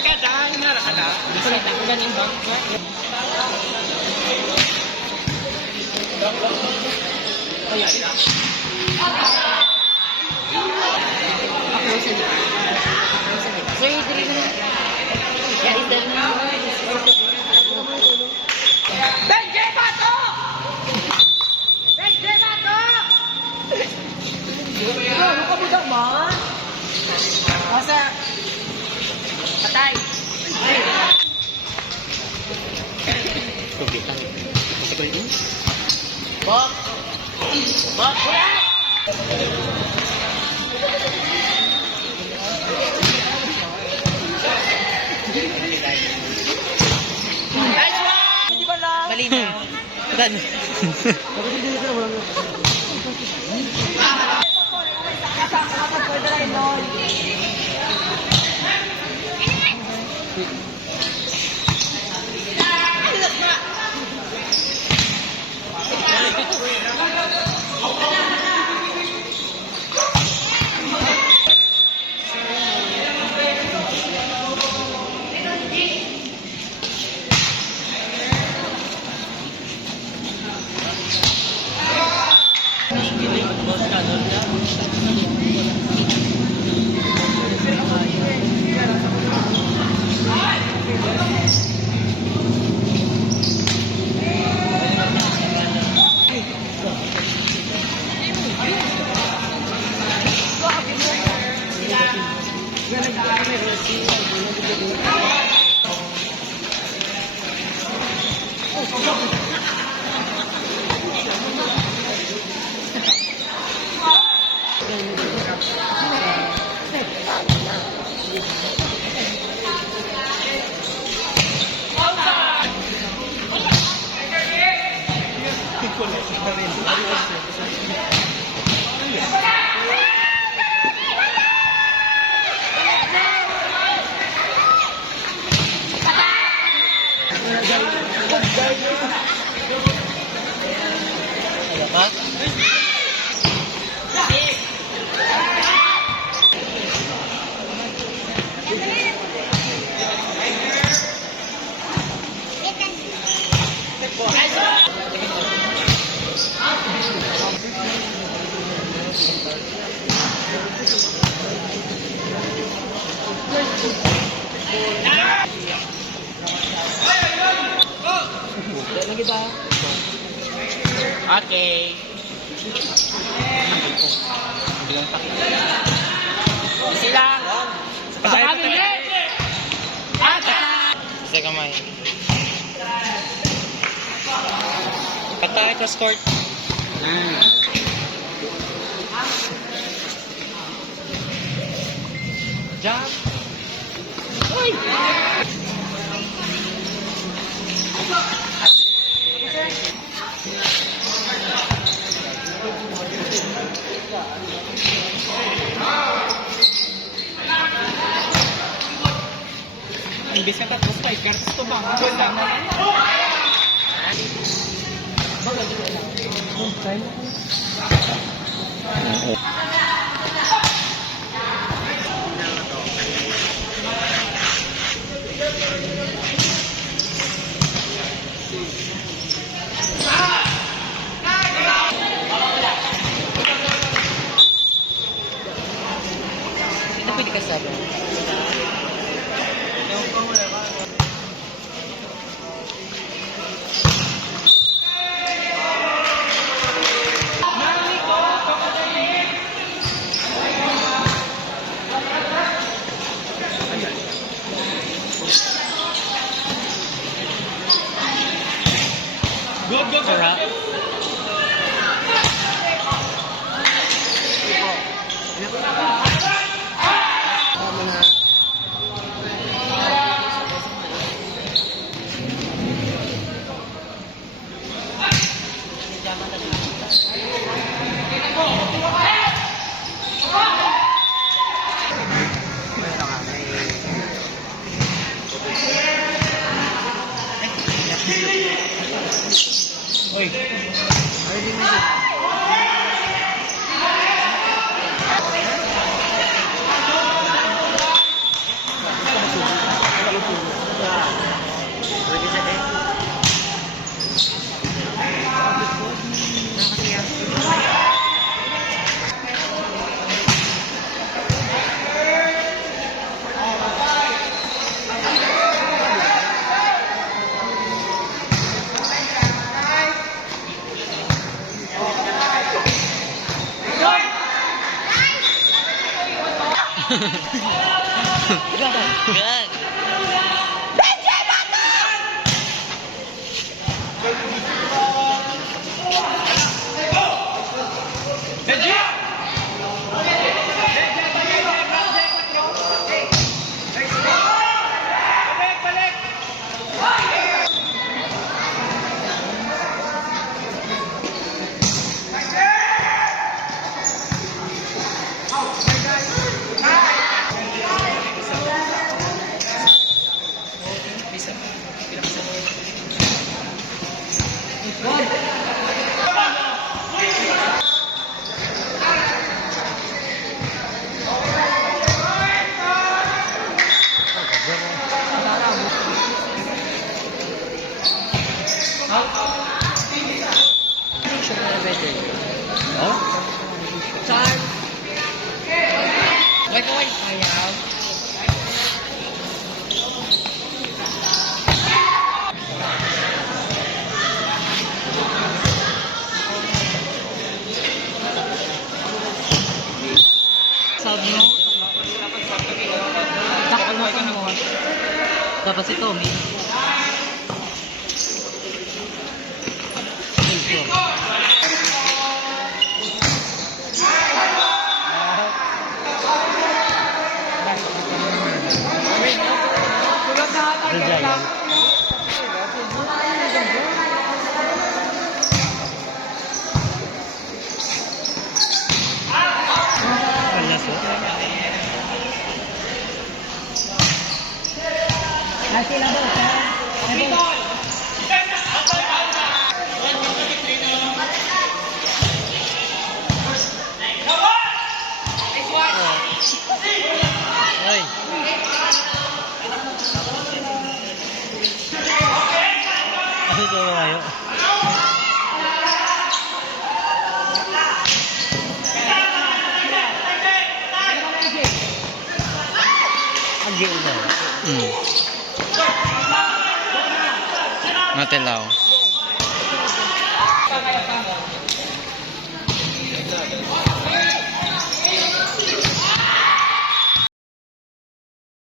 Teka, dahil nara ka na. Bisa na ko ganing bang. Kaya ina. Ako sa di. Sir, dili na. Ya ito na. Benje Bato! Benje Bato! Ano ka budak man? Masa patay. Tubitan. Kasi ko yun. Bok. Bok. Hindi ba lang? Malinaw. Dan. Okay. Silang. Patay. Isa kamay. Patay ka scored. Jump. Uy! Imbis na tapos 5 cards to bang? Sama na. Ito pwede ka sabi. Good, good, Sarap. Uy. Ready na Good. Oh? Saan? Wait, ayaw. Sabi mo? Dapat si Tommy. The Giant. Palasok. Oy. Ano ito kayo? Agil na. Matilaw.